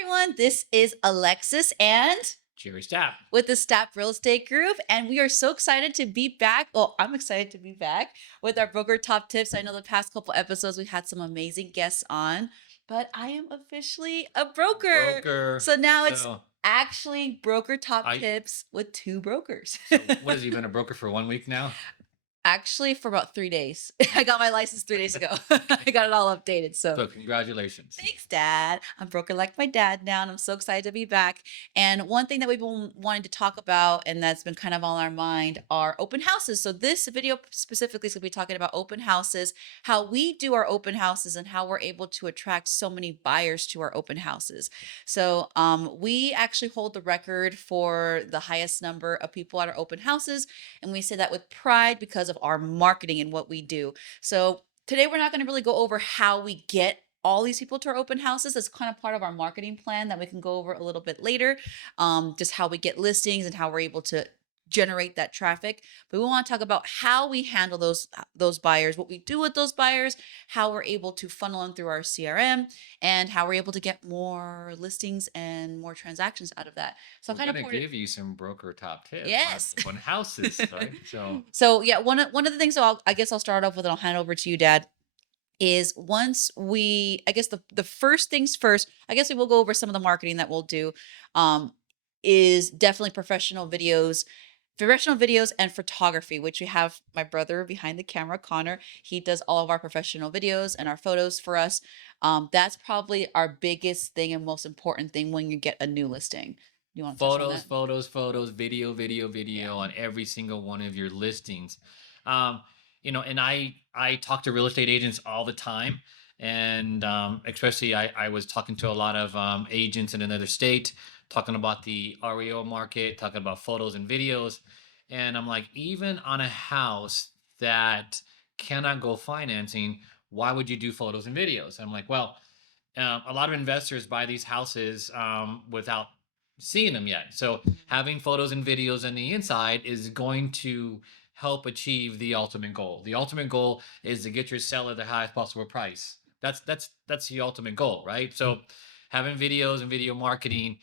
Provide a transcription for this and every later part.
everyone. This is Alexis and Jerry Stapp. with the Stapp Real Estate Group, and we are so excited to be back. Well, I'm excited to be back with our broker top tips. I know the past couple episodes we had some amazing guests on, but I am officially a broker. So now it's actually broker top tips with two brokers. So what has he been a broker for 1 week now? Actually, for about 3 days. I got my license 3 days ago. I got it all updated. So congratulations. thanks, Dad. I'm broker like my dad now, and I'm so excited to be back. And one thing that we've been wanting to talk about, and that's been kind of on our mind, are open houses. So this video specifically is going to be talking about open houses, how we do our open houses, and how we're able to attract so many buyers to our open houses. So we actually hold the record for the highest number of people at our open houses, and we say that with pride because of our marketing and what we do. So today we're not going to really go over how we get all these people to our open houses. That's kind of part of our marketing plan that we can go over a little bit later. Just how we get listings and how we're able to generate that traffic. But we want to talk about how we handle those buyers, what we do with those buyers, how we're able to funnel them through our CRM, and how we're able to get more listings and more transactions out of that. So I'm going to give you some broker top tips. Yes. On houses, right? So yeah, one of the things. So I guess I'll start off with, and I'll hand over to you, Dad. Is once we, I guess the first things first, I guess we will go over some of the marketing that we'll do, is definitely professional videos and photography, which we have my brother behind the camera, Connor. He does all of our professional videos and our photos for us. That's probably our biggest thing and most important thing when you get a new listing. You want photos, video on every single one of your listings. And I talk to real estate agents all the time. And especially I was talking to a lot of agents in another state, talking about the REO market, talking about photos and videos. And I'm like, even on a house that cannot go financing, why would you do photos and videos? I'm like, well, a lot of investors buy these houses without seeing them yet. So having photos and videos on the inside is going to help achieve the ultimate goal. The ultimate goal is to get your seller the highest possible price. That's the ultimate goal, right? So having videos and video marketing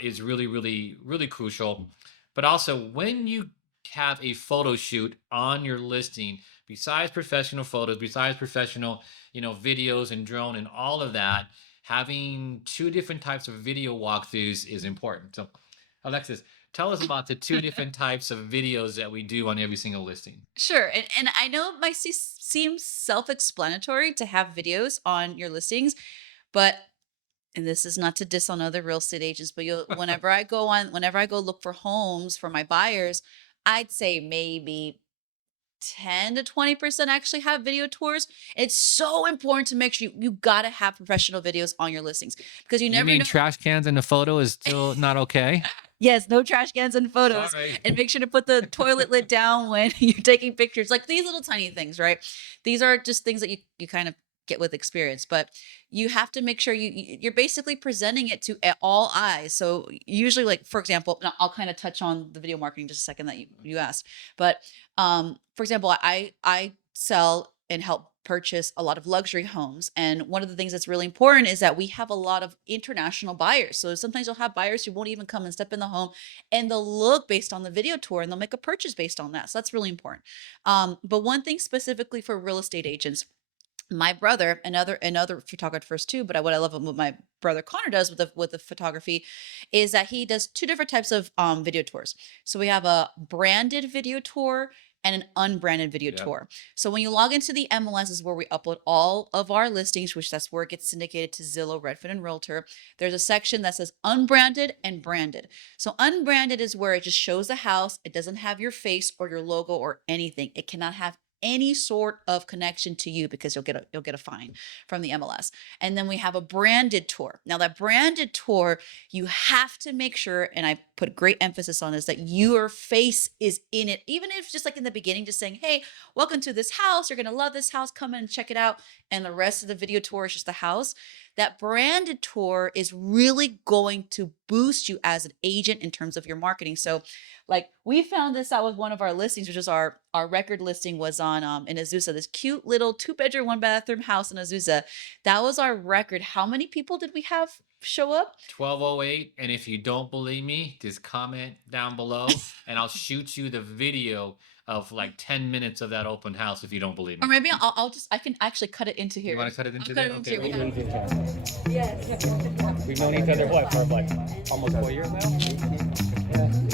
is really crucial. But also when you have a photo shoot on your listing, besides professional photos, besides professional, videos and drone and all of that, having two different types of video walkthroughs is important. So Alexis, tell us about the two different types of videos that we do on every single listing. Sure. And I know it might seem self-explanatory to have videos on your listings, but, and this is not to diss on other real estate agents, but whenever I go look for homes for my buyers, I'd say maybe 10 to 20% actually have video tours. It's so important to make sure you gotta have professional videos on your listings, because you never know. Trash cans in the photo is still not okay? Yes, no trash cans and photos. Sorry. And make sure to put the toilet lid down when you're taking pictures. Like these little tiny things, right? These are just things that you kind of get with experience, but you have to make sure you're basically presenting it to all eyes. So usually, like, for example, and I'll kind of touch on the video marketing just a second that you asked, but for example, I sell and help purchase a lot of luxury homes. And one of the things that's really important is that we have a lot of international buyers. So sometimes you'll have buyers who won't even come and step in the home, and they'll look based on the video tour and they'll make a purchase based on that. So that's really important. But one thing specifically for real estate agents, my brother and other photographers too, but what I love what my brother Connor does with the photography is that he does two different types of video tours. So we have a branded video tour and an unbranded video tour. So when you log into the MLS is where we upload all of our listings, which that's where it gets syndicated to Zillow, Redfin, and Realtor. There's a section that says unbranded and branded. So unbranded is where it just shows the house. It doesn't have your face or your logo or anything. It cannot have any sort of connection to you because you'll get a fine from the MLS. And then we have a branded tour. Now that branded tour, you have to make sure, and I put great emphasis on this, that your face is in it. Even if just like in the beginning, just saying, hey, welcome to this house. You're going to love this house. Come in and check it out. And the rest of the video tour is just the house. That branded tour is really going to boost you as an agent in terms of your marketing. So like we found this out with one of our listings, which is our record listing was on in Azusa, this cute little 2-bedroom, 1-bathroom house in Azusa. That was our record. How many people did we have show up. 12:08, and if you don't believe me, just comment down below and I'll shoot you the video of like 10 minutes of that open house if you don't believe Or me. maybe I'll just I can actually cut it into You here. want to cut it I'll into cut there? it into Okay. here. We We'll have, leave it. Yes. We've known each other what for like almost 4 years now? we had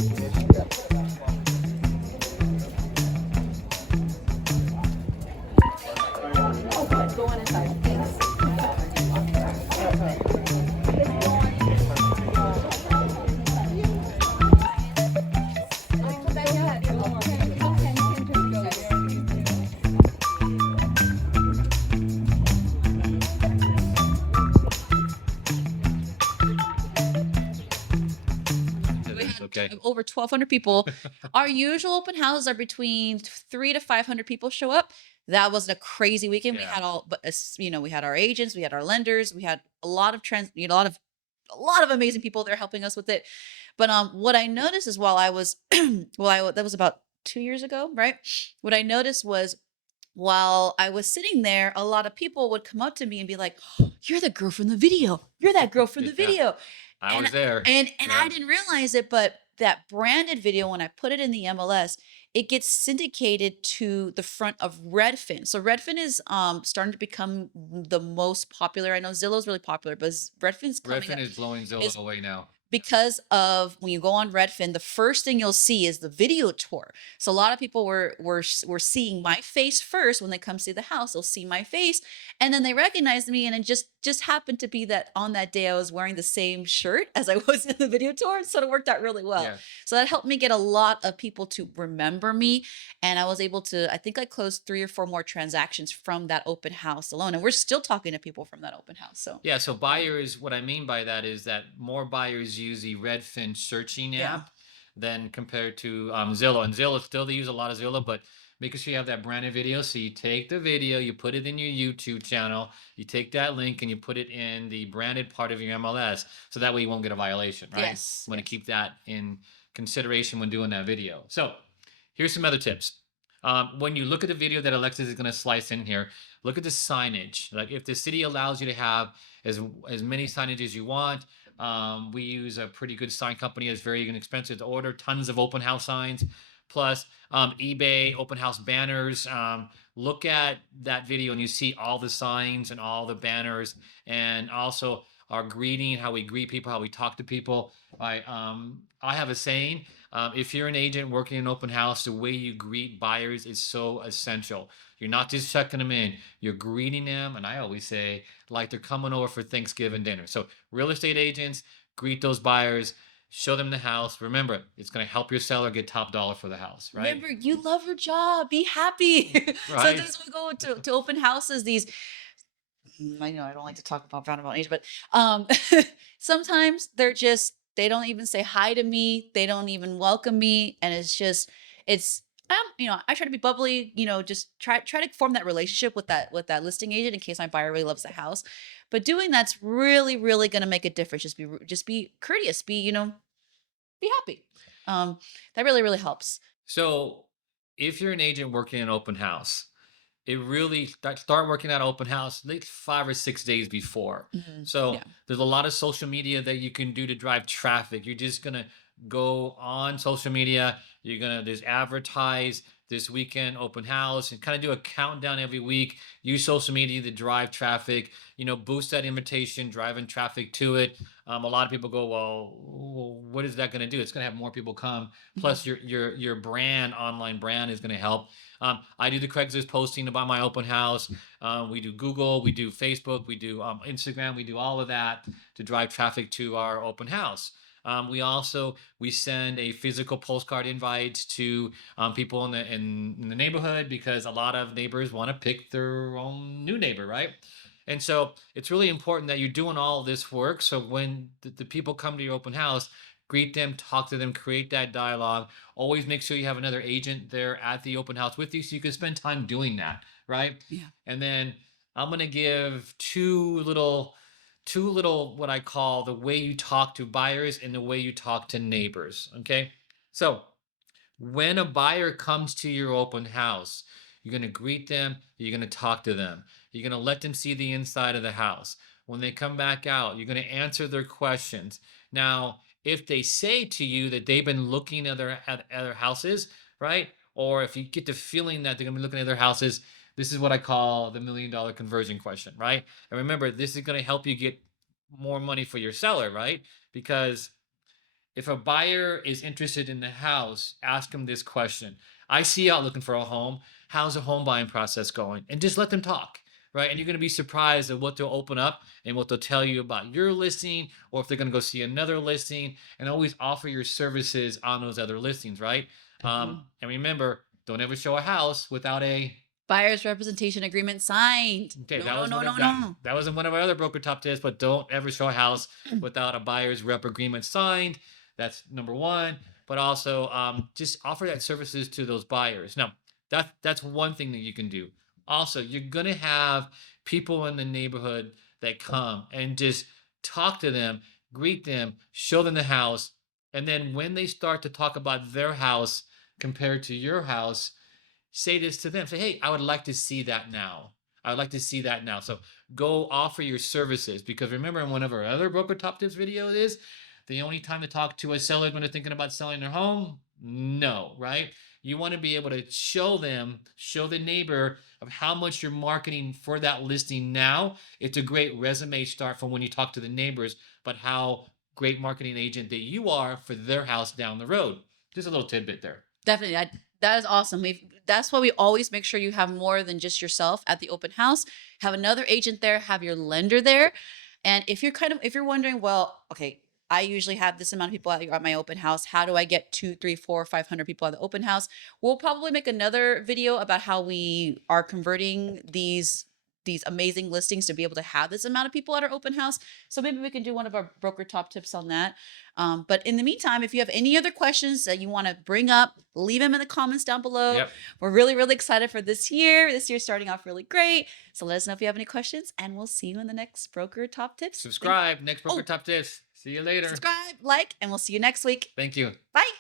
Okay. over 1,200 people. Our usual open houses are between 300 to 500 people show up. That wasn't a crazy weekend. We Yeah. had all, but we had our agents, we had our lenders, we had a lot of a lot of amazing people there helping us with it. But what I noticed is while I was, that was about 2 years ago, right? What I noticed was while I was sitting there, a lot of people would come up to me and be like, "You're the girl from the video. You're that girl from the Yeah. video." I And was there. and Yeah. I didn't realize it, but that branded video, when I put it in the MLS, it gets syndicated to the front of Redfin. So Redfin is starting to become the most popular. I know Zillow's really popular, but Redfin's coming Redfin up is blowing Zillow is away now. because of when you go on Redfin, the first thing you'll see is the video tour. So a lot of people were seeing my face first when they come see the house. They'll see my face, and then they recognize me, and it just happened to be that on that day I was wearing the same shirt as I was in the video tour, so it worked out really well. Yeah. So that helped me get a lot of people to remember me, and I was able to. I think I closed 3 or 4 more transactions from that open house alone, and we're still talking to people from that open house. So Yeah, so buyers, what I mean by that is that more buyers use the Redfin searching yeah. app than compared to Zillow. And Zillow, still they use a lot of Zillow, but making sure you have that branded video. So you take the video, you put it in your YouTube channel, you take that link and you put it in the branded part of your MLS. So that way you won't get a violation, right? Yes. Want to keep that in consideration when doing that video. So here's some other tips. When you look at the video that Alexis is going to slice in here, look at the signage. Like if the city allows you to have as many signage as you want, we use a pretty good sign company. It's very inexpensive to order. Tons of open house signs, plus eBay open house banners. Look at that video and you see all the signs and all the banners, and also our greeting, how we greet people, how we talk to people. I have a saying. If you're an agent working in an open house, the way you greet buyers is so essential. You're not just checking them in, you're greeting them. And I always say, like they're coming over for Thanksgiving dinner. So, real estate agents, greet those buyers, show them the house. Remember, it's going to help your seller get top dollar for the house, right? Remember, you love your job. Be happy. Right. Sometimes we go to open houses, I know I don't like to talk about roundabout age, but sometimes they don't even say hi to me. They don't even welcome me. And it's I try to be bubbly, just try to form that relationship with that listing agent in case my buyer really loves the house. But doing that's really, really gonna make a difference. Just be courteous, be happy. That really, really helps. So, if you're an agent working in an open house, it really start working at open house like 5 or 6 days before. So Yeah. there's a lot of social media that you can do to drive traffic. You're just gonna go on social media. You're gonna just advertise this weekend open house and kind of do a countdown every week. Use social media to drive traffic. Boost that invitation, driving traffic to it. A lot of people go, well, what is that going to do? It's going to have more people come. Plus, your brand, online brand, is going to help. I do the Craigslist posting about my open house. We do Google, we do Facebook, we do Instagram, we do all of that to drive traffic to our open house. We send a physical postcard invite to people in the neighborhood, because a lot of neighbors want to pick their own new neighbor, right? And so it's really important that you're doing all this work. So when the people come to your open house, greet them, talk to them, create that dialogue. Always make sure you have another agent there at the open house with you so you can spend time doing that, right? Yeah. And then I'm going to give two little what I call the way you talk to buyers and the way you talk to neighbors, okay? So, when a buyer comes to your open house, you're going to greet them, you're going to talk to them. You're going to let them see the inside of the house. When they come back out, you're going to answer their questions. Now, if they say to you that they've been looking at other houses, right? Or if you get the feeling that they're going to be looking at other houses, this is what I call the $1 million conversion question, right? And remember, this is going to help you get more money for your seller, right? Because if a buyer is interested in the house, ask them this question. I see you out looking for a home. How's the home buying process going? And just let them talk, right? And you're going to be surprised at what they'll open up and what they'll tell you about your listing, or if they're going to go see another listing, and always offer your services on those other listings, right? Definitely. And remember, don't ever show a house without a Buyer's representation agreement signed. okay. No, That no, was no, one no, of that. no. That wasn't one of our other broker top tips, but don't ever show a house without a buyer's rep agreement signed. That's number one. But also, just offer that services to those buyers. Now, that's one thing that you can do. Also, you're gonna have people in the neighborhood that come and just talk to them, greet them, show them the house, and then when they start to talk about their house compared to your house, say this to them. Say, hey, I would like to see that now. I would like to see that now. So go offer your services, because remember, in one of our other broker top tips videos is the only time to talk to a seller when they're thinking about selling their home. No, right? You want to be able to show them, show the neighbor of how much you're marketing for that listing now. It's a great resume start from when you talk to the neighbors, but how great marketing agent that you are for their house down the road. Just a little tidbit there. Definitely. That is awesome. That's why we always make sure you have more than just yourself at the open house. Have another agent there, have your lender there. And if you're wondering, well, okay, I usually have this amount of people at my open house. How do I get 2, 3, 4, 500 people at the open house? We'll probably make another video about how we are converting these amazing listings to be able to have this amount of people at our open house. So maybe we can do one of our broker top tips on that. But in the meantime, if you have any other questions that you want to bring up, leave them in the comments down below. Yep. We're really, really excited for this year. This year's starting off really great. So let us know if you have any questions, and we'll see you in the next broker top tips. Subscribe. Next broker Oh, top tips. See you later. subscribe, like, and we'll see you next week. Thank you. Bye.